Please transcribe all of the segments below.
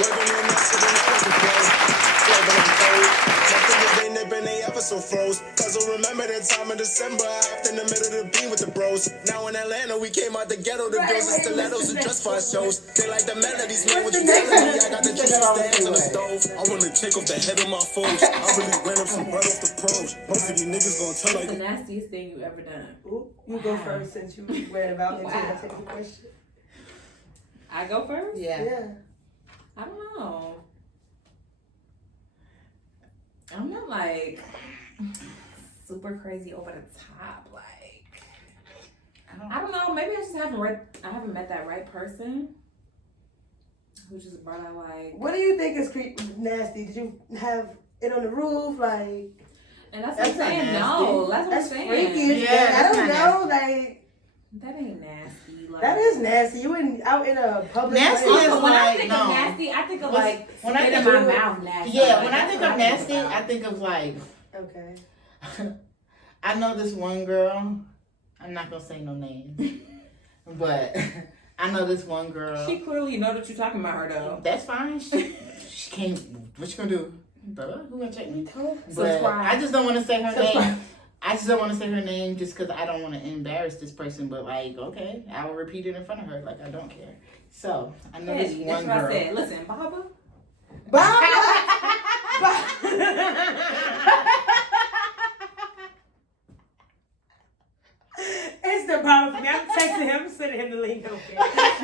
Working on that shit in the working clothes. Flavor them cold. My fingers, they nipping, they ever so froze. Cause I remember that time in December, I hopped in the middle of the beam with the bros. Now in Atlanta, we came out the ghetto. The girls in stilettos are just for our shows. They like the melodies, man. What you telling me? I got the juice stands on the stove. I wanna take off the head of my foes. I really ran up some bread off the pros. Most of these niggas gonna tell like the nastiest thing you ever done. Ooh, you go first since you read about it. Wow. Take the question. I go first? Yeah. I don't know. I'm not like super crazy over the top. Like I don't know. Maybe I just haven't met that right person who just brought out like. What do you think is nasty? Did you have it on the roof, like? And that's what I'm saying. No, that's what I'm saying. Freaky. Yeah, I don't know. Like that ain't nasty. Like, that is nasty. You out in a public nasty place. is when like, I think no. of nasty, I think of like when I spit think in my of- mouth nasty. Yeah, Like, when I that's think what of nasty, about. I think of like. Okay. I know this one girl. I'm not gonna say no name, but I know this one girl. She clearly know that you're talking about her though. That's fine. She can't. What you gonna do? Duh, who gonna check me? But Subscribe. I just don't want to say her name. I just don't want to say her name just because I don't want to embarrass this person. But like, okay, I will repeat it in front of her. Like I don't care. So I know this Hey, one that's what girl. I said. Listen, Baba. It's the problem for me. I'm texting him, sending him the link. Okay.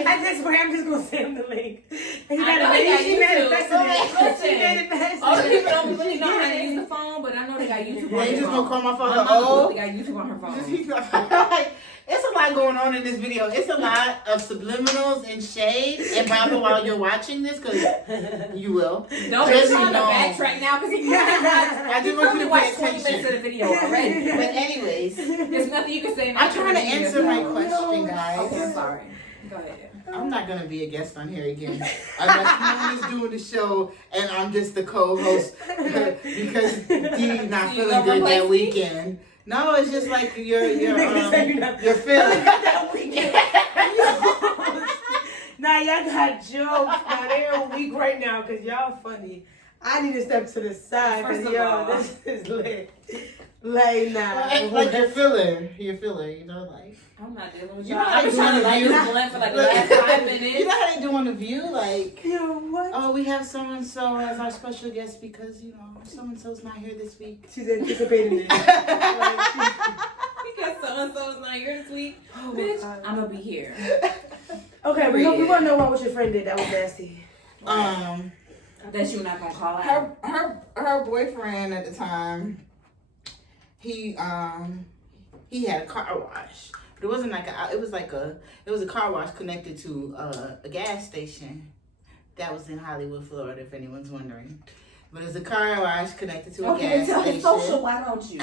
I'm just gonna send him the link. He manifested it. She manifested All the it. people don't really know how to use the phone, but I know they got YouTube on Yeah, you their just gonna phone. call my phone. My mama really got YouTube on her phone. Like, it's a lot going on in this video. It's a lot of subliminals and shade. And Baba, while you're watching this, because you will. Don't be trying to backtrack now, because I just want you to pay watch 20 minutes attention. of the video already. But anyways, There's nothing you can say. I'm trying to answer my question, guys. Okay, I'm sorry. Go ahead. I'm not gonna be a guest on here again unless no one is doing the show and I'm just the co-host because Dee not You feeling gonna good replace that me? weekend. No, it's just like you're You're feeling. that weekend. Nah, y'all got jokes. Now they're weak right now because y'all funny. I need to step to the side First because of all- this is lit. Like nah. Like you're feeling, you know, like. I'm not dealing with You y'all. know how I've they been do trying to on like The this View? blunt for like the last 5 minutes. You know how they do on The View, like. Yo, what? Oh, we have so and so as our special guest because you know so and so's not here this week. She's anticipating it. Because so-and-so's not here this week. Oh, Bitch, God. I'm gonna be here. Okay, we want to know what your friend did that was nasty. That you're not gonna call out. Her boyfriend at the time, he had a car wash, but it wasn't like it was a car wash connected to a gas station that was in Hollywood, Florida, if anyone's wondering. But it's a car wash connected to a gas tell station. his social, why don't you?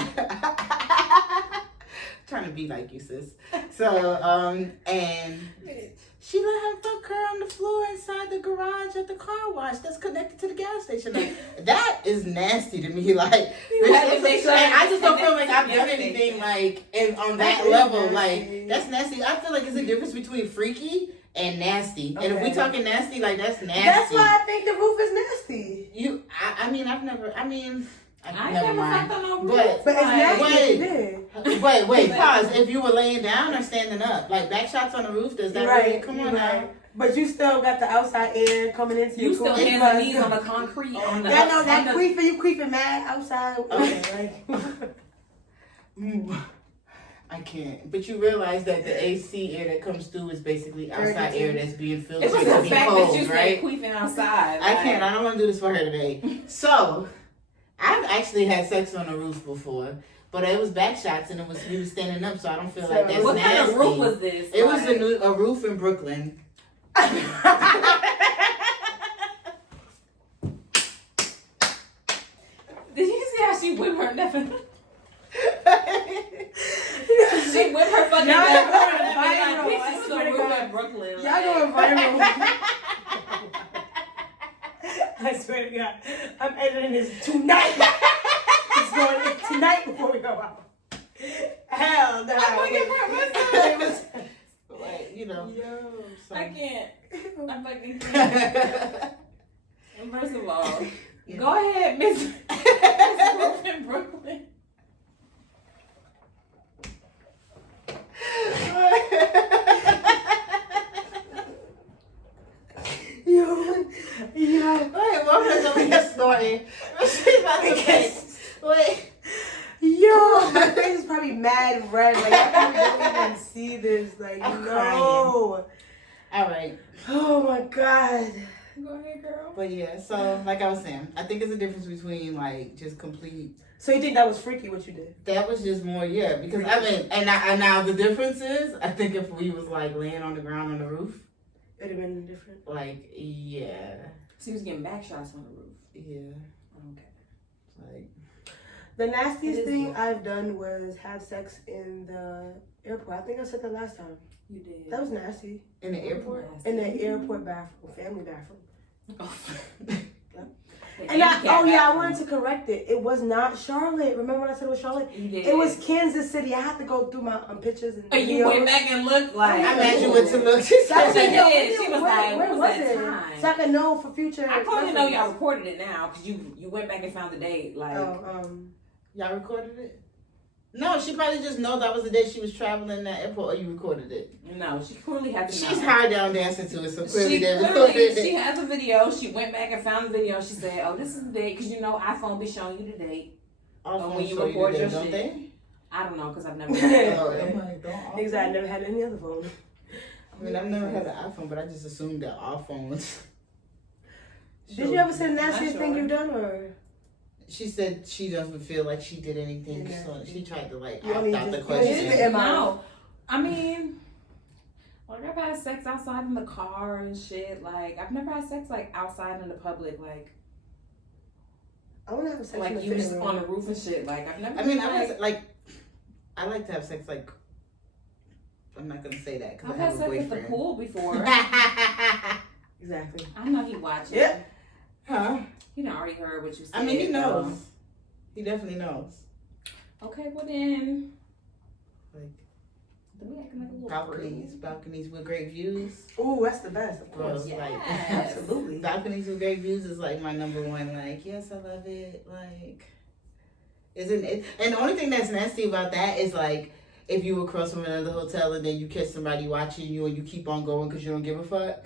Trying to be like you, sis. So, and she let him fuck her on the floor inside the garage at the car wash that's connected to the gas station. Like, that is nasty to me. Like, I just don't feel like I've done anything like on that level. Like, that's nasty. I feel like it's a difference between freaky and nasty. And if we talking nasty, like that's nasty. That's why I think the roof is nasty. I ain't never fucked on no roof. But it's nasty. Wait, pause. If you were laying down or standing up, like back shots on the roof, does that really come on now? But you still got the outside air coming into You your still core. hands and knees on the concrete on the. Yeah, no, that creeping, you creeping mad outside. Okay, like. I can't. But you realize that the AC air that comes through is basically outside air that's being filled It's with like the fact cold, that you right? said queefing outside. I can't. I don't want to do this for her today. So, I've actually had sex on a roof before, but it was back shots and we was standing up, so I don't feel like that's what nasty. kind of roof was this? It was a roof in Brooklyn. Did you see how she whipped her nephew? She whipped her fucking nephew. Pieces to the roof in Brooklyn. Y'all going viral. I swear to God, I'm editing this tonight. It's going in tonight before we go out. Hell no. It was like, you know. Yo, I can't. I fucking can't. Yeah. Wait, what was over here snorting? She's about to make. Wait. Yo, my face is probably mad red. Like, I probably don't even see this. Like, I'm no. crying. All right. Oh my God. Go ahead, girl. But yeah, so like I was saying, I think it's a difference between like just complete. So you think that was freaky what you did? That was just more, yeah. Because I mean, and now the difference is, I think if we was like laying on the ground on the roof, It'd have been different. like yeah, She was getting back shots on the roof. yeah, Okay. like The nastiest It is thing rough. I've done was have sex in the airport. I think I said that last time. You did. That was nasty. in the airport. In the airport bathroom, family bathroom. The And I handicap wanted to correct it. It was not Charlotte. Remember when I said it was Charlotte? You did. It was Kansas City. I had to go through my pictures and Oh, you videos. went back and looked like. I imagine what to look. So I She said, yo, did. She was like, where what was was that it? time? So I can know for future. I probably know y'all reference. recorded it now because you went back and found the date. Like, Y'all recorded it? No, she probably just know that was the day she was traveling in that airport, or you recorded it. no, she clearly had to She's know. high down dancing to it, so clearly She they literally, recorded she it. has a video. She went back and found the video. She said, "Oh, this is the date," because you know iPhone be showing you the date. All when you phones show record that, your don't shit. they? I don't know because I've never. Oh, I'm like, don't all Because I never had any other phone. I mean, I've never had an iPhone, but I just assumed that all phones. Did you ever say the Not nastiest thing sure. you've done, or She said she doesn't feel like she did anything, Yeah. so she tried to like You opt only out the just- question. you only- No, I mean, like I've had sex outside in the car and shit. Like I've never had sex like outside in the public, like I want to have a sex in like the you just fitting on room. the roof and shit. Like I've never. I mean, like, I like to have sex like. I'm not gonna say that because I've I had have a sex at the boyfriend. pool before. Exactly. I know he watching. Yeah. Huh? He done already heard what you said. I mean, he knows. though. He definitely knows. Okay, well then. Like We acting like a little balconies with great views. Ooh, that's the best, of Bro, course. Yes. like Absolutely. balconies with great views is like my number one. Like, yes, I love it. Like, isn't it? And the only thing that's nasty about that is like if you across from another hotel and then you catch somebody watching you and you keep on going because you don't give a fuck.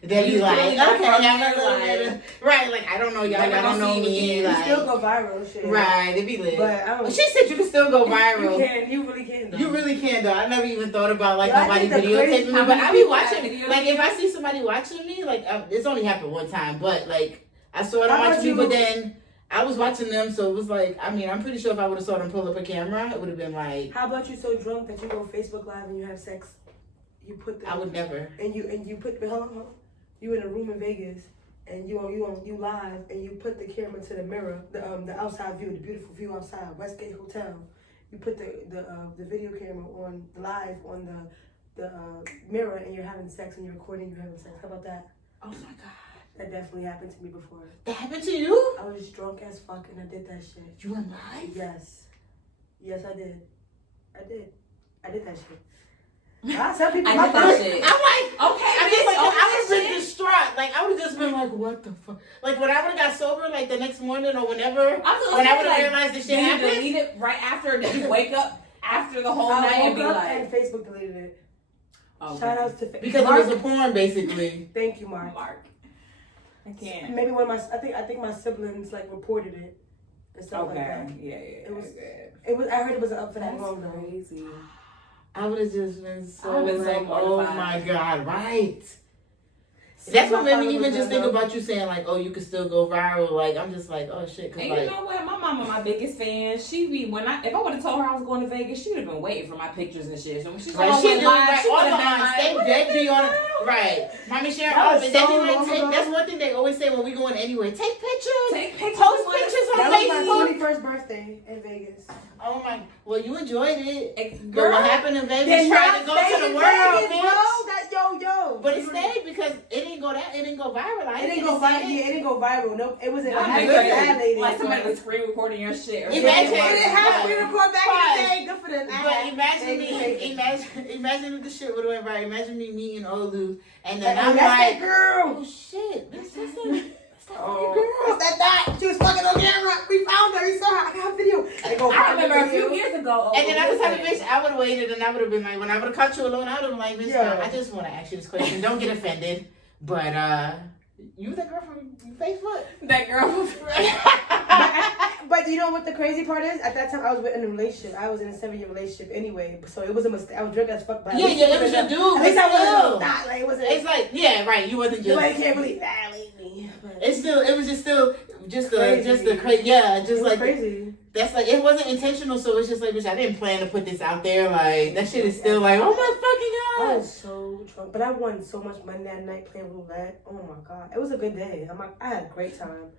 Then you like, really okay, not from I'm there, a little like- bit right? Like, I don't know y'all, Like, y'all I don't know don't see me. you You Like, still go viral, shit. right? It'd be lit. But I don't. She said you can still go You viral. can. You really can. Though. You really can though. I never even thought about like Yo, I nobody think the videotaping crazy- me, how but many I be people have watching. videos Like of if I see somebody watching me, like it's only happened one time, but like I saw them How about watching me, you- but then I was watching them, so it was like I mean I'm pretty sure if I would have saw them pull up a camera, it would have been like How about you so drunk that you go Facebook Live and you have sex? You put the I would never. and you put the hold on. You in a room in Vegas and you live and you put the camera to the mirror, the outside view, the beautiful view outside Westgate Hotel. You put the video camera on live on the mirror and you're having sex and you're recording you having sex. How about that? Oh my god, That definitely happened to me before. that happened to you? I was drunk as fuck and I did that shit. You went live? Yes. Yes, I did. I did that shit. I tell people I my did that first- shit. I'm like. Okay, I bitch, just like I okay, would have been shit. distraught. Like I would have just been like, what the fuck? Like when I would have got sober, like the next morning or whenever, I was gonna when I say, would have like, realized this did shit you happened. delete it right after? Did you wake up after the whole I night and woke be up like, and Facebook deleted it. okay. Shout outs to Because Mark. it was a porn, basically. Thank you, Mark. Mark? I can't. Maybe one of my I think my siblings like reported it and stuff like that. Okay. Yeah. It was- okay. It was I heard it wasn't up for that That's long though. crazy. I would have just been so I would've been so like, oh mortified. my god, right. See, That's my what made father me even was just good, think though. about you saying like, oh, you could still go viral. Like I'm just like, oh shit, cause And like. you know what? My mama, my biggest fan. She be if I would have told her I was going to Vegas, she would have been waiting for my pictures and shit. So when she saw Right, I she went do live, right she all would the have been ons. like, They "What dead is be this on now?" right. Mommy Sharon That was always they so be like long take, ago. that's one thing they always say when we going anywhere. Take pictures. Take pictures. Post with us. pictures on That was my Facebook. 21st birthday in Vegas. Oh my well you enjoyed it. But Girl, what happened in Vegas Did tried not to go stay to the in world, Vegas, bitch. bro. That yo. But it stayed because it didn't go viral. I It didn't go viral. Yeah, it didn't go viral. Nope. It was in That'd be it was crazy. violated. Like somebody was screen recording your shit. Or Imagine- something. It didn't have to be recorded back in Fine. the day. Good for them. But imagine me. imagine if the shit would have went right. Imagine me meeting Olu and then Oh, I'm that's like, that girl. oh shit, that's that fucking Oh, girl. that's that. She was fucking on camera. We found her. We saw her. I got a video. They go I find the remember a video. few years ago. And then I was having listen, bitch, I would have waited and I would have been like, when I would have caught you alone, I would have been like, bitch, Yeah. I just want to ask you this question. Don't get offended. But You that girl from Facebook? That girl. But you know what the crazy part is? At that time, I was in a relationship. I was in a 7-year relationship anyway, so it was a mistake. I was drunk as fuck. But Yeah, it was your dude. At least I Still. wasn't not like it wasn't. It's like, yeah, right. You wasn't just. Nobody can't really violate me. But It's still. It was just Crazy. the crazy. Yeah, it just was like crazy. that's like it wasn't intentional. So it's just like, bitch, I didn't plan to put this out there. Like that shit is still like, oh my I fucking was so drunk, but I won so much money that night playing roulette. Oh my god, it was a good day. I had a great time.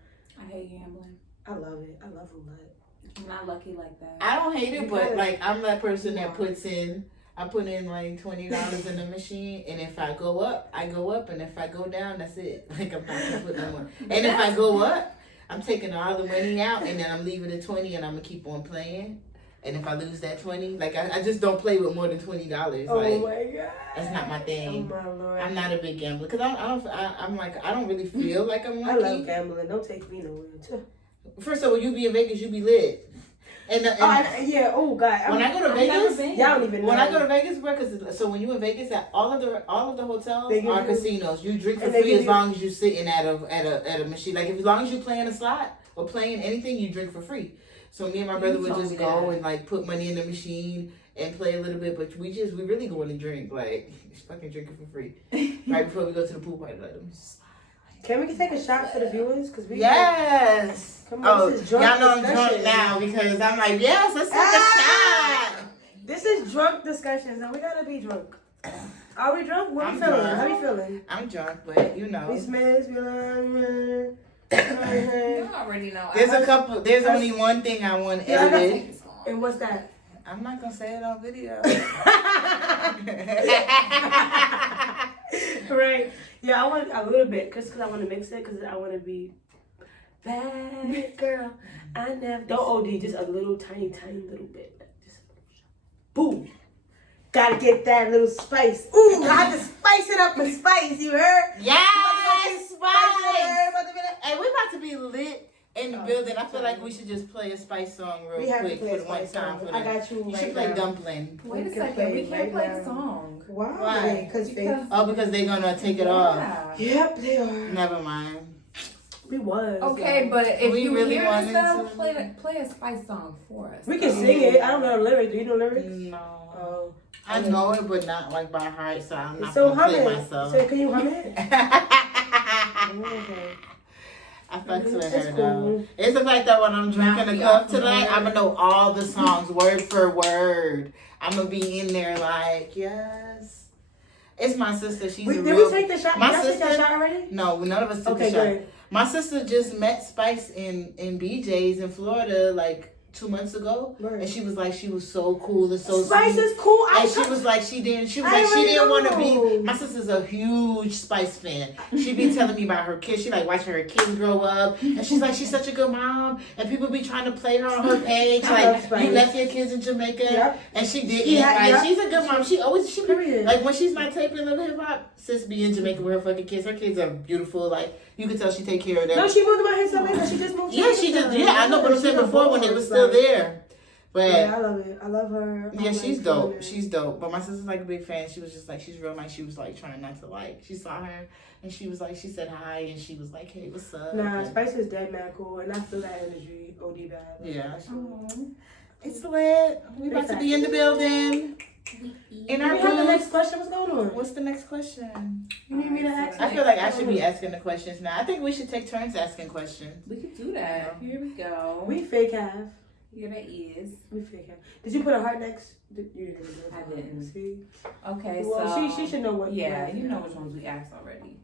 I hate gambling. I love it. I love roulette. I'm not lucky like that. I don't hate it, You but gotta- like I'm that person that puts in. I put in like $20 in the machine, and if I go up, I go up, and if I go down, that's it. Like I'm not gonna put no more. And if I go up, I'm taking all the money out, and then I'm leaving the 20, and I'm gonna keep on playing. And if I lose that 20, like I just don't play with more than $20. Oh Like my god, that's not my oh thing. my lord. I'm not a big gambler because I'm like I don't really feel like I'm I lucky. love gambling. Don't take me nowhere. First of all, you be in Vegas, you be lit. And Yeah. Oh god. when I go to I've never Vegas, been. y'all don't even know. when I go to Vegas, bro, because so when you in Vegas, at all of the hotels They give are you- casinos. You drink for and they free give as you- long as you sitting at a machine. Like as long as you playing a slot or playing anything, you drink for free. So me and my brother would told just me go that. and like put money in the machine and play a little bit, but we really going to drink, like just fucking drinking for free right before we go to the pool party. Like, let me just Can we take a shot for the viewers? Cause we yes. Come on, Oh, this is y'all drunk know I'm drunk discussion. now because I'm like, yes, let's take a shot. This is drunk discussions, and we gotta be drunk. Are we drunk? What I'm we feeling? drunk. How we feeling? I'm drunk, but you know. We smells, we You already know. There's only one thing I want to Yeah, I got edit. And what's that? I'm not gonna say it on video. Right. Yeah, I want a little bit, cause I want to mix it, cause I want to be bad girl. I never don't OD, just a little tiny little bit. Just boom. Gotta get that little spice. Ooh, I had to spice it up with spice. You heard? Yes, Spice spice. it up. Hey, we're about to be lit in the building. I feel like we should just play a Spice song real We have to quick play for a the one Spice time. song. For I the, got you. you right should play now. Dumpling. Wait a We can second. play We it can't right play now. the song. Why? Because Because- Oh, because they're gonna take it off. Yeah. Yep, they are. Never mind. We was. Okay, though. but if We you really hear wanted this though, to- play a Spice song for us. We can sing it. I don't know the lyrics. Do you know lyrics? No. Oh. I know it, but not like by heart, so I'm not So gonna hum play it. myself. So can you hum it? Okay. I fucks with It's her cool. though. It's the fact that when I'm drinking Now a we cup off tonight, the I'm gonna know all the songs word for word. I'm gonna be in there like, yes. It's my sister. She's a Did real. we take the shot? My Did I take that sister- shot already? No, none of us took Okay, the shot. good. My sister just met Spice in BJ's in Florida like 2 months ago, Right. and she was like, she was so cool and so Spice sweet. is cool. And she was like, she didn't want to be. My sister's a huge Spice fan. She be telling me about her kids. She like watching her kids grow up, and she's like, she's such a good mom. And people be trying to play her on her page, I love like Spice. you left your kids in Jamaica, Yep. and she didn't. Yeah, like yep. she's a good mom. She Period. like when she's not taping Love Hip Hop, sis be in Jamaica with her fucking kids. Her kids are beautiful. Like you can tell she take care of them. No, she moved to my Hinsdale Lake. She just moved. to Yeah, she Hinsdale. just I know, but I'm saying She's a before when it boss, was still like- there. But Yeah, I love it. I love her. yeah, I'm she's like, dope. feeling it. She's dope. But my sister's like a big fan. She was just like, she's real nice. She was like trying not to like. She saw her and she was like, she said hi and she was like, hey, what's up? Nah, And- Spice is dead mad cool, and I feel that energy. OD bad. Yeah. Aw. It's lit. We about to be in the building. In our We have the room. next question. What's going on? What's the next question? You need me to ask? I feel like I should be asking the questions now. I think we should take turns asking questions. We could do that. Here we go. We fake half. Here that is. We fake half. Did you put a heart next? You didn't. do it. I didn't. See? Okay, Well, so she should know what. Yeah, what- you know which ones we asked already.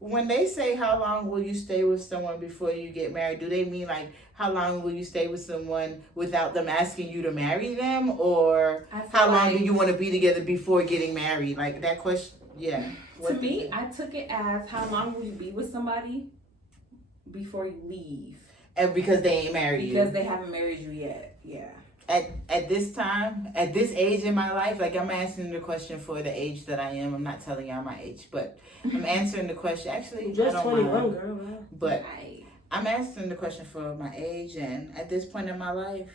When they say how long will you stay with someone before you get married, do they mean like how long will you stay with someone without them asking you to marry them, or I feel how long like- do you want to be together before getting married? Like that question, yeah. To What me, I took it as how long will you be with somebody before you leave? and because they ain't married Because you. they haven't married you yet. Yeah. At this time, at this age in my life, like I'm answering the question for the age that I am. I'm not telling y'all my age, but I'm answering the question. Actually, Just I don't 21, mind. girl. Wow. But Right. I'm answering the question for my age, and at this point in my life,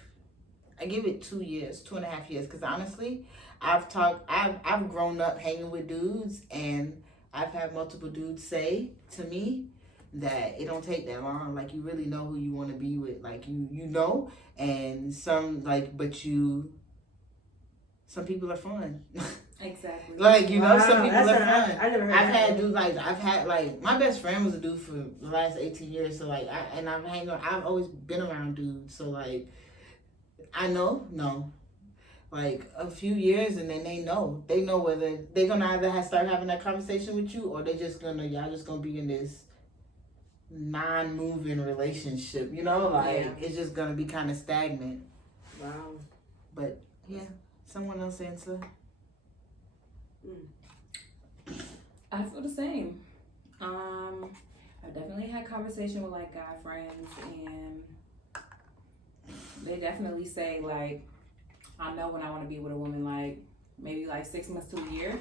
I give it 2 years, 2.5 years. Because honestly, I've grown up hanging with dudes, and I've had multiple dudes say to me that it don't take that long. Like, you really know who you want to be with. Like, you know, and some people are fun. Exactly. Like, you know, Wow, some people are that's fun. I never heard I've that had one. dudes, like, my best friend was a dude for the last 18 years. So, like, I've always been around dudes. So, like, I know, like, a few years and then they know whether they're gonna either start having that conversation with you, or y'all just gonna be in this non-moving relationship, you know, like, Yeah. it's just gonna be kind of stagnant. Wow. But yeah, someone else answer. I feel the same. I definitely had conversation with like guy friends, and they definitely say like, I know when I want to be with a woman, like maybe like 6 months to a year.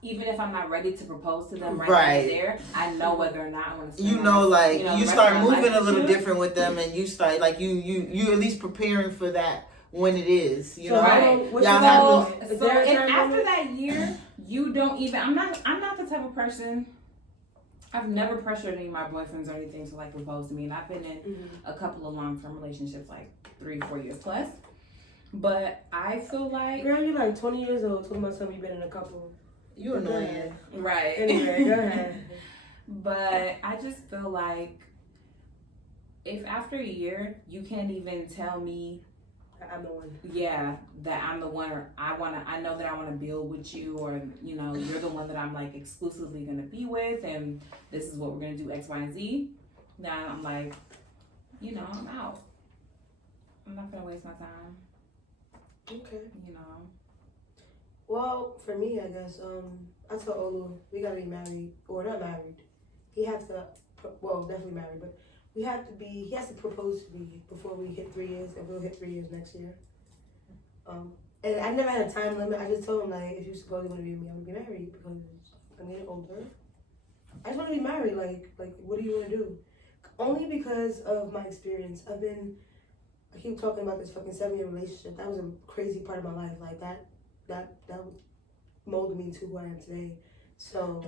Even if I'm not ready to propose to them right there, I know whether or not I want to. You know, like, you start moving a little with different with them, and you start like you at least preparing for that when it is, you So know. how Right. long- what's Y'all your have time? So Is there a and time after limit? that year, you don't even. I'm not the type of person. I've never pressured any of my boyfriends or anything to like propose to me, and I've been in a couple of long-term relationships, like 3-4 years plus. But I feel like Girl, you're like 20 years old. Talking about something you've been in a couple. You annoying. right. Anyway, go ahead. But I just feel like if after a year you can't even tell me, I'm the one. yeah, that I'm the one, or I know that I wanna build with you, or you know, you're the one that I'm like exclusively gonna be with, and this is what we're gonna do X, Y, and Z, then I'm like, you know, I'm out. I'm not gonna waste my time, Okay. you know. Well, for me, I guess, I told Olu, we gotta be married, or not married. He has to, well, definitely married, but he has to propose to me before we hit 3 years, and we'll hit 3 years next year. And I never had a time limit. I just told him, like, if you supposedly want to be with me, I'm gonna be married because I'm getting older. I just want to be married. Like, what do you want to do? Only because of my experience. I keep talking about this fucking 7-year relationship. That was a crazy part of my life. Like, that molded me to who I am today. So,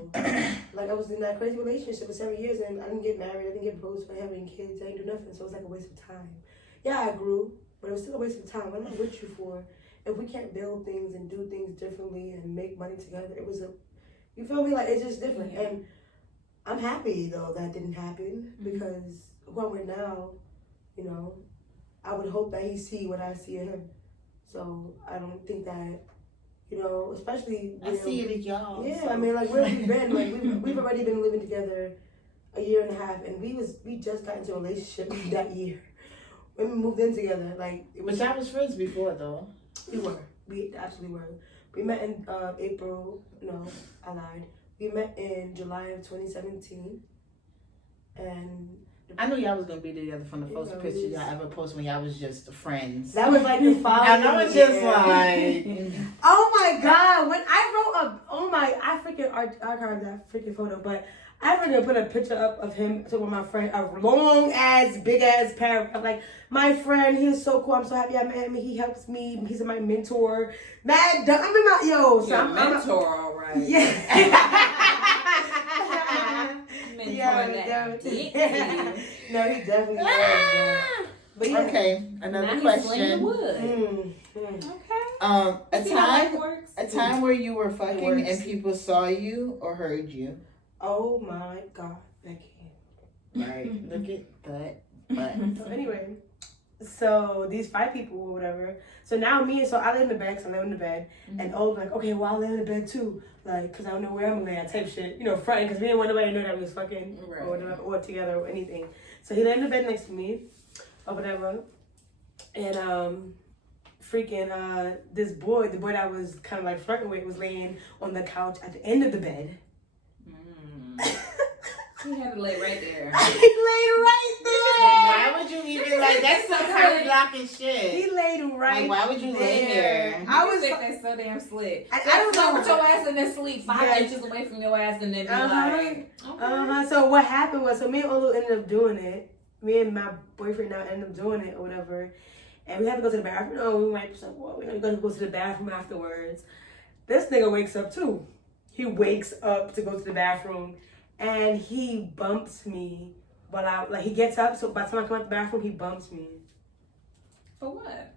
like, I was in that crazy relationship for 7 years, and I didn't get married, I didn't get proposed for, having kids, I didn't do nothing, so it was like a waste of time. Yeah, I grew, but it was still a waste of time. What am I with you for? If we can't build things and do things differently and make money together, you feel me? Like, it's just different. Yeah. And I'm happy, though, that didn't happen, because who I'm with now, you know, I would hope that he see what I see in him. So, I don't think that, you know, especially... I see it in y'all. Yeah, so. I mean, like, where have we been? Like, we've already been living together a year and a half, and we just got into a relationship that year. When we moved in together, like, it was... But y'all was friends before, though. We absolutely were. We met in April, no, I lied. We met in July of 2017, and... I knew y'all was gonna be together from the You first know, picture we y'all ever posted when y'all was just friends. That was like the following And I was just year. like, Oh my God! When I wrote I freaking archived that freaking photo, but I freaking put a picture up of him to one of my friends, a long ass, big ass paragraph. Like, my friend, he's so cool. I'm so happy I met him. He helps me. He's my mentor. Mad, I mean, so Your I'm mentor, all right. Yeah. Mentor Yeah, that dick. No, he definitely was. But yeah. okay, another Now he's slaying the question. wood. Okay. A See how that time, works? a time where you were fucking works. and people saw you or heard you. Oh my God, Becky. Right. Look at that. But So anyway, so these 5 people or whatever. So now so I live in the bed, because I live in the bed. And Old like, okay, well, I live in the bed too. Like, because I don't know where I'm going to lay, type shit. You know, fronting, because we didn't want nobody to know that we was fucking Right. or whatever, or together or anything. So he lay in the bed next to me or whatever. And freaking this boy, the boy that I was kind of like flirting with, was laying on the couch at the end of the bed. He had to lay right there. He laid right there. why would you even like that's some curry blocking shit? He laid right Like, why would you lay here? I was think that's so damn slick. I don't know. Put your ass in there, sleep 5 Yeah. inches away from your ass, and then be like, okay. So what happened was, so me and Olu ended up doing it. Me and my boyfriend now ended up doing it or whatever. And we had to go to the bathroom. Oh, we might say, well, we know we're going to go to the bathroom afterwards. This nigga wakes up too. he wakes up to go to the bathroom, and he bumps me while he gets up. So by the time I come out the bathroom, he bumps me. For what?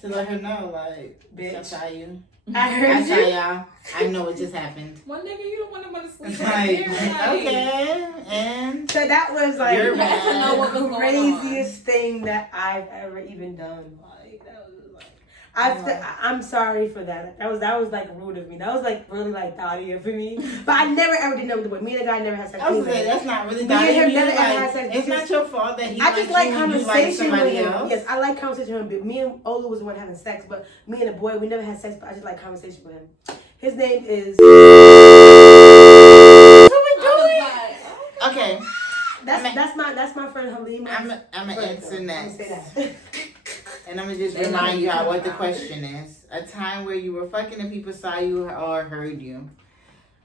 To let her know, like, Bitch. I saw you. I heard I saw you. y'all. I know what just happened. One nigga, you don't want to sleep It's right like, there. Like, okay, and So that was like You're you had to know what was the going on. craziest thing that I've ever even done. Like that was like I'm sorry for that. That was like rude of me. That was like really like thoughty of me. But I never ever did nothing with me and the guy never had sex. I was anyway. like, that's not really Me and him that. never ever had sex. It's not your fault that he I just liked like you and you like conversation somebody with him. else. Yes, I like conversation with him. But me and Olu was the one having sex, but me and the boy, we never had sex. But I just like conversation with him. His name is. What I we was doing? like, Okay, That's my friend Halim. I'm gonna answer I'm next. say that. And I'm gonna just They remind know y'all you what the about question is. A time where you were fucking and people saw you or heard you.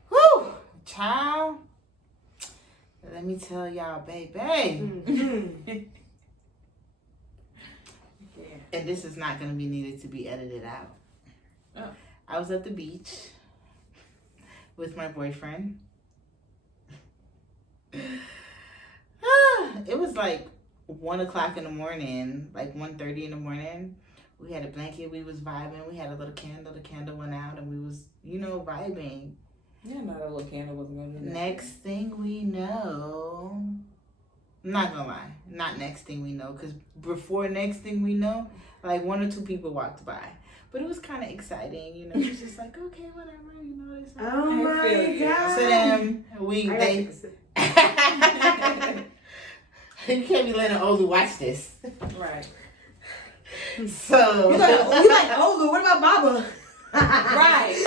Whew! Child. Let me tell y'all, baby. Mm-hmm. And this is not gonna be needed to be edited out. Oh. I was at the beach with my boyfriend. It was like 1 o'clock in the morning, like 1:30 in the morning. We had a blanket, we was vibing, we had a little candle, the candle went out and we was, vibing. yeah, no, that little candle wasn't going to do that. Next thing we know, I'm not gonna lie, not next thing we know, because before next thing we know, like 1 or 2 people walked by. But it was kind of exciting, It was just like, okay, whatever, It's like, Oh my god. so then you can't be letting Olu watch this. Right. So You like Olu? What about Baba? Right.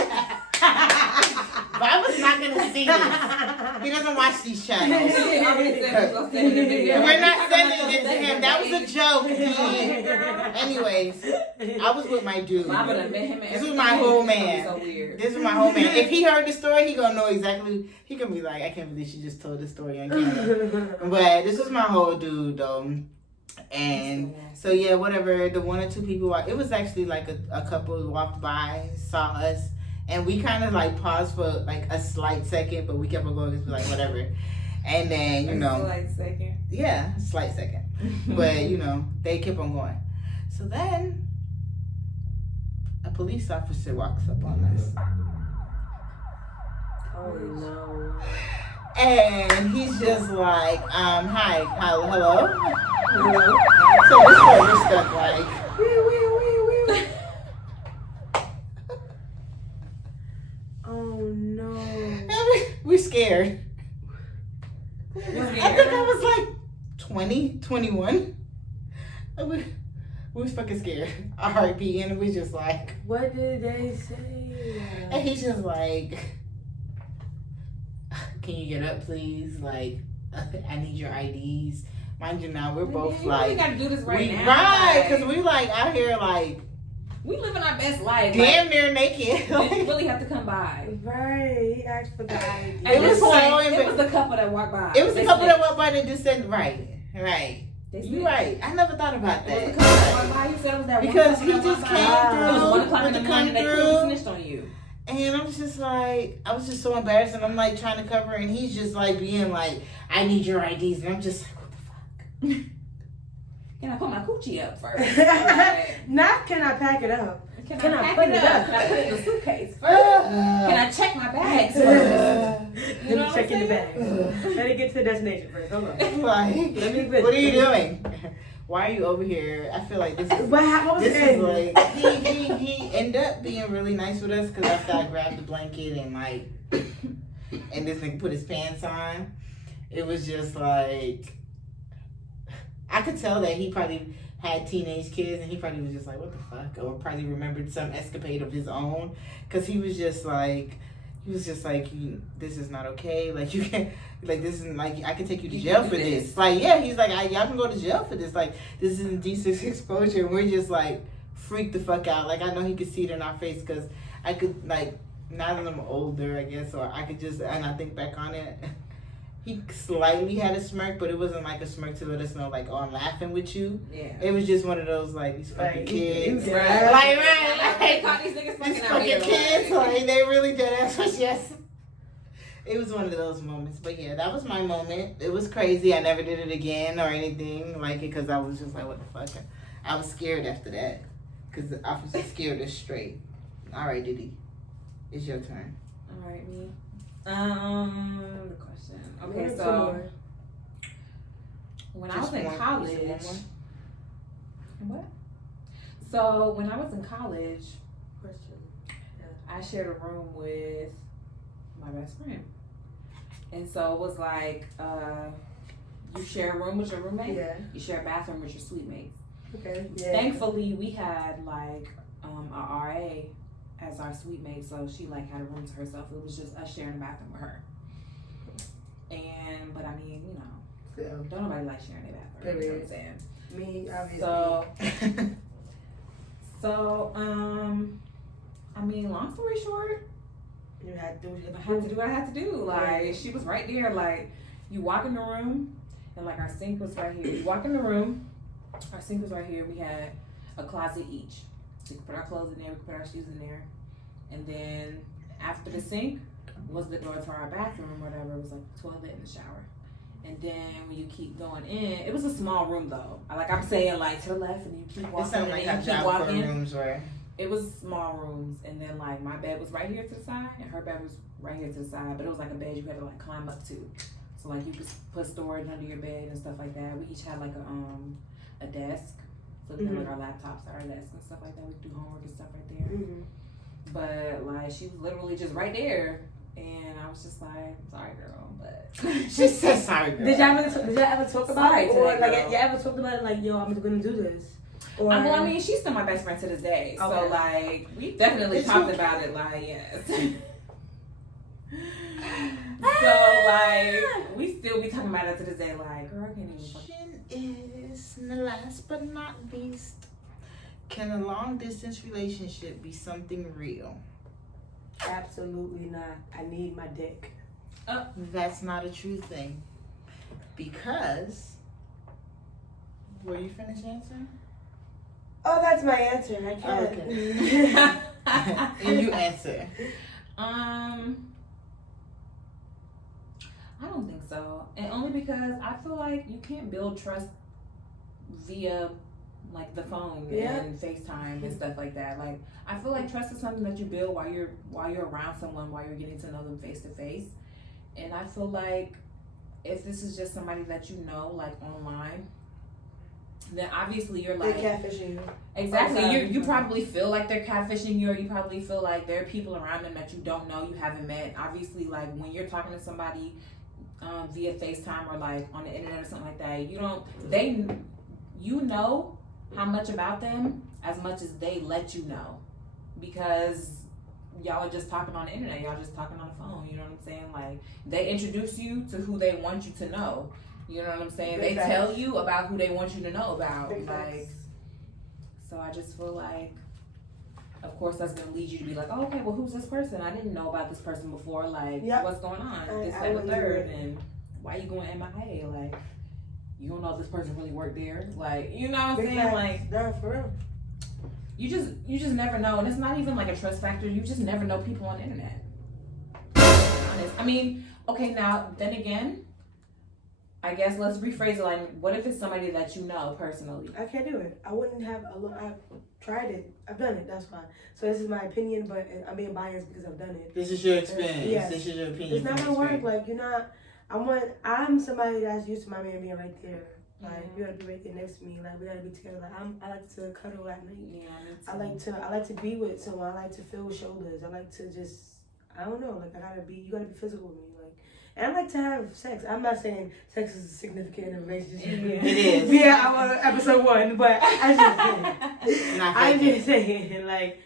Baba's not gonna see this. He doesn't watch these channels. He already said we was gonna send him the video. We're not sending it to him. That was a joke. Anyways, I was with my dude. Mama done met him and This was my whole everything. man. So weird. This is my whole man. If he heard the story, he gonna know exactly. He gonna be like, I can't believe she just told this story on camera. But this was my whole dude, though. And so yeah, whatever. The 1 or 2 people, it was actually like a couple walked by, saw us, and we kind of like paused for like a slight second, but we kept on going. Cause we're like whatever. And then Like second. yeah, slight second, but they kept on going. So then a police officer walks up on us. Oh no. And he's just like, hi, hello. So this way we're stuck like, Oh no. we're scared. You I scared? think I was like 20, 21. We was fucking scared. Our heart beating, and we just like, What did they say? and he's just like, can you get up, please? Like, I need your IDs. Mind you, now we're both We like, gotta do this right now. right, Like, because we like out here like we living our best life. damn near naked. Like, did you really have to come by? Right. He asked for the ID. At It this was so point, it embar- was the couple that walked by. It was They a couple snitched. that walked by that just said right. They You snitched. right. I never thought about It was the that. couple that walked by. He said it was that Because one he couple that just walked came by. through It was 1 o'clock in with the the morning. They come clearly through. snitched on you. And I'm just like, I was just so embarrassed, and I'm like trying to cover, and he's just like being like, I need your IDs, and I'm just like, what the fuck? Can I put my coochie up first? Like, Not can I pack it up? Can Can I I pack put it it up? up? Can I put it in the suitcase first? Can I check my bags first? You know Let me what check in the I'm bag. Let me get to the destination first. Hold on. Like, Let me what are you doing? Why are you over here? I feel like this is. What was This the is end? like he ended up being really nice with us because after I grabbed the blanket and like and this nigga put his pants on, it was just like I could tell that he probably had teenage kids and he probably was just like, what the fuck, or probably remembered some escapade of his own, because he was just like this is not okay, like you can't, like this isn't, like I can take you to You jail can for do this. this. Like yeah, he's like y'all can go to jail for this, like this is indecent exposure, and we're just like freaked the fuck out. Like I know he could see it in our face because I could, like, now that I'm older I guess, or I could just, and I think back on it, he slightly had a smirk, but it wasn't like a smirk to let us know, like, oh, I'm laughing with you. Yeah. It was just one of those, like, these fucking kids. Right. They caught these niggas fucking These out fucking here. kids, like, they really did ask us, yes. It was one of those moments. But yeah, that was my moment. It was crazy. I never did it again or anything like it because I was just like, what the fuck? I was scared after that because the officer scared us straight. All right, Diddy. It's your turn. All right, me. The question. Okay, Two so more. when I Just was in one- college, is it one what? So when I was in college, Question. I shared a room with my best friend, and so it was like you share a room with your roommate. Yeah. You share a bathroom with your suite mates. Okay. Yeah. Thankfully, we had like a RA as our suite mate, so she like had a room to herself. It was just us sharing a bathroom with her. And but I mean, you know, So, don't nobody like sharing a bathroom. You know what I'm saying? me, obviously. So I mean, long story short, you had to do I had to do what I had to do. Like she was right there. Like you walk in the room, and like our sink was right here. You walk in the room, our sink was right here. We had a closet each. We could put our clothes in there. We could put our shoes in there, and then after the sink was the door to our bathroom, or whatever. It was like the toilet and the shower. And then when you keep going in, it was a small room though. Like I'm saying, like to the left, and you keep It walking, sounded like and how you keep job walking. rooms were. It was small rooms, and then like my bed was right here to the side, and her bed was right here to the side. But it was like a bed you had to like climb up to, so like you could put storage under your bed and stuff like that. We each had like a desk, so we had like our laptops at our desk and stuff like that. We could do homework and stuff right there. Mm-hmm. But like she was literally just right there, and I was just like, sorry, girl, but She said sorry, girl. Did y'all ever talk about Sorry it, to or that like girl. you ever talked about it? Like, yo, I'm gonna do this. Or, well, I mean, she's still my best friend to this day. So Okay. like we definitely It's talked okay. about it. Like yes. So like we still be talking about it to this day. Like girl, I can't even. Question is, last but not least, can a long distance relationship be something real? Absolutely not. I need my dick. That's not a true thing. Because, were you finished answering? Oh, that's my answer. I can't. Okay. And you answer. I don't think so, and only because I feel like you can't build trust via like the phone Yeah. and FaceTime and stuff like that. Like I feel like trust is something that you build while you're around someone, while you're getting to know them face to face. And I feel like if this is just somebody that you know, like online, then obviously you're They're like catfishing you. exactly. Outside. You probably feel like they're catfishing you, or you probably feel like there are people around them that you don't know, you haven't met. Obviously, like when you're talking to somebody via FaceTime or like on the internet or something like that, you know how much about them as much as they let you know, because y'all are just talking on the internet, y'all just talking on the phone. You know what I'm saying? Like they introduce you to who they want you to know. You know what I'm saying? Big They facts. tell you about who they want you to know about. Big Like, facts. so I just feel like, of course, that's gonna lead you to be like, oh, okay, well, who's this person? I didn't know about this person before. Like, Yep. what's going on? This, I that, and the wouldn't third, do it. and why you going MIA? Like, you don't know if this person really worked there. Like, you know what I'm Big saying? facts. Like, No, for real. you just never know, and it's not even like a trust factor. You just never know people on the internet. To be honest. I mean, okay, now then again, I guess let's rephrase it. Like, what if it's somebody that you know personally? I can't do it. I wouldn't have I've tried it. I've done it. That's fine. So this is my opinion, but I'm being biased because I've done it. This is your experience. Yes. This is your opinion. It's not from gonna work. experience. Like you're not. I'm somebody that's used to my man being right there. Like Yeah. you gotta be right there next to me. Like we gotta be together. Like I like to cuddle at night. Yeah, me too. I like to be with someone. I like to feel shoulders. I like to just I don't know. Like you gotta be physical with me. Like and I like to have sex. I'm not saying sex is significant in a relationship. Yeah. It is. Yeah, I was episode 1, but Not I'm faking. just saying like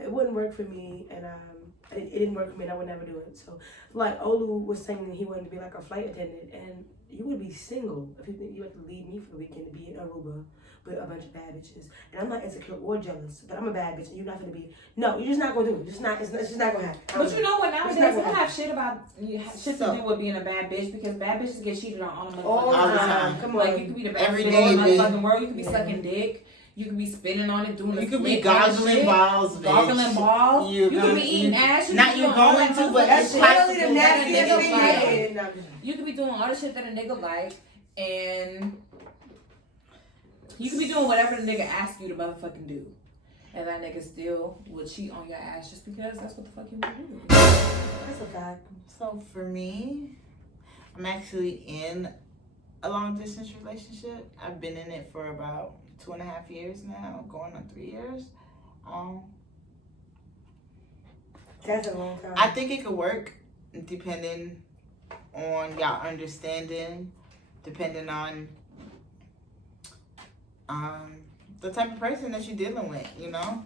it wouldn't work for me, and It didn't work for me, and I would never do it. So, like Olu was saying that he wanted to be like a flight attendant, and you would be single if you had to leave me for the weekend to be in Aruba with a bunch of bad bitches. And I'm not insecure or jealous, but I'm a bad bitch, and you're not gonna be. No, you're just not gonna do it. It's just not gonna happen. But you know what? Nowadays, not we gonna don't have shit to do with being a bad bitch because bad bitches get cheated on all the All the motherfucking time. Come Like on. you could be the best Every bitch day, in the bitch. motherfucking world. You could be Yeah. sucking dick. You could be spinning on it, doing. You a could be split on goggling shit, balls, bitch. Goggling balls. You could be eating ass. You Not could be you doing all going that to, but motherfucking That's shit literally the that a nastiest nigga thing. like. Yeah. You could be doing all the shit that a nigga like, and you could be doing whatever the nigga asks you to motherfucking do. And that nigga still would cheat on your ass just because that's what the fuck you want to do. That's a fact. So for me, I'm actually in a long distance relationship. I've been in it for about 2.5 years now, going on 3 years. That's a long time. I think it could work depending on y'all understanding, depending on the type of person that you're dealing with, you know?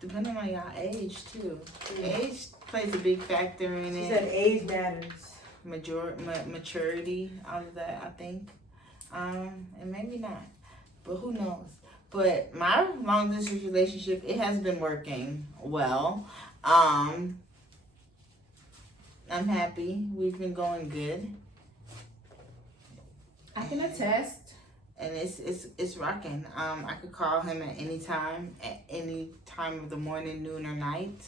Depending on y'all age too. Age plays a big factor in She it. said age matters. Maturity, all of that, I think. And maybe not, but who knows? But my long distance relationship, it has been working well. I'm happy. We've been going good, I can attest. and it's rocking. I could call him at any time of the morning, noon, or night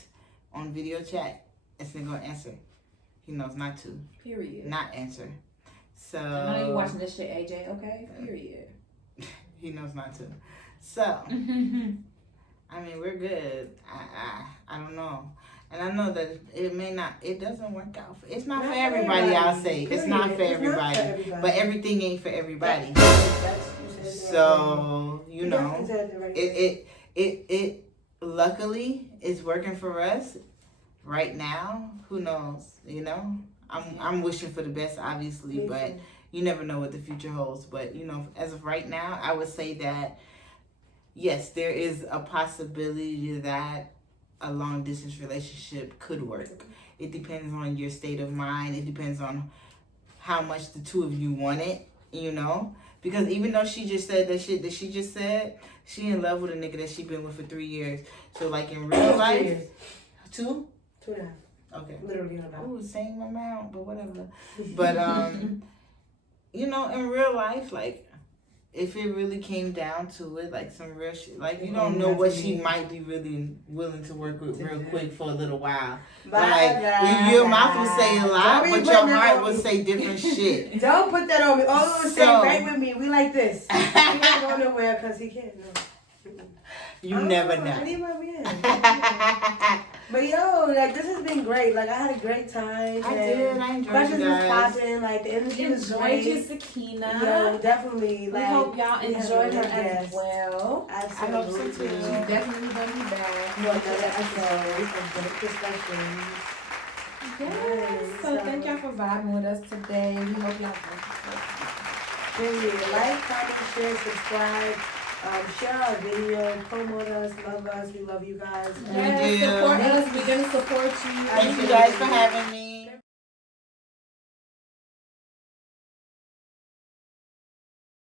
on video chat. It's not gonna answer. He knows not to. Period. Not answer. So I know you watching this shit, AJ. Okay. Period. he knows not to. So I mean, we're good. I don't know. And I know that it doesn't work out. It's not for everybody, I'll say. It's not for everybody. But everything ain't for everybody. So, you know, it luckily is working for us right now. Who knows, you know? I'm wishing for the best, obviously, but you never know what the future holds. But, you know, as of right now, I would say that yes, there is a possibility that a long distance relationship could work. It depends on your state of mind. It depends on how much the two of you want it, you know? Because even though she just said that shit that she just said, she in love with a nigga that she been with for 3 years. So like in real life, 2? 2.5. Okay. Literally in about. Ooh, same amount, but whatever. But you know, in real life, like if it really came down to it, like some real shit, like you don't know what she might be really willing to work with real quick for a little while. Like your mouth will say a lot, but your heart will say different shit. Don't put that on me. All of them stay right with me. We like this. He ain't going nowhere because he can't. No. You never I know. need my man. But yo, like this has been great. Like I had a great time. I did. I enjoyed you Questions was guys. popping. Like the energy was Enjoyed great. you, Sakina. Yo, definitely. We Like, hope y'all we had enjoyed a her good as guest. well. Absolutely. I hope so too. She definitely gonna be back. For another episode of Great Discussions. Yes. So thank y'all for vibing with us today. We hope y'all Period. Like, comment, share, subscribe. Share our video, promote us, love us. We love you guys. Yes, do. support us. We're gonna support you. Thank you guys for having me.